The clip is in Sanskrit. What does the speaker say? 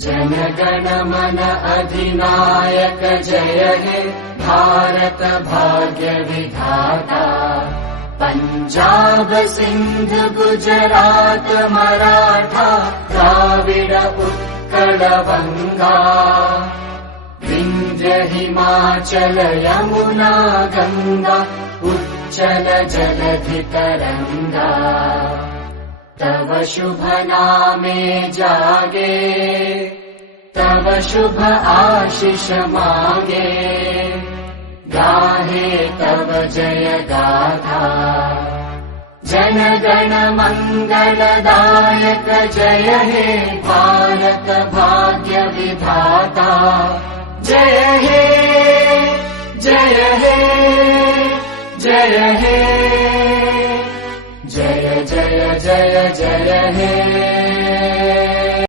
जनगण मन अधिनायक जय हे भारत भाग्य विधाता। पंजाब सिंध गुजरात मराठा द्राविड उत्कल बंगा। विंध्य हिमाचल यमुना गंगा उच्चल जलधि तरंगा। तव शुभ नामे जागे तव शुभ आशीष मागे। गाहे तव जय गाथा जनगण मंगलदायक जय हे भारत भाग्य विधाता। जय हे जय हे जय हे जय जय जय जय हे।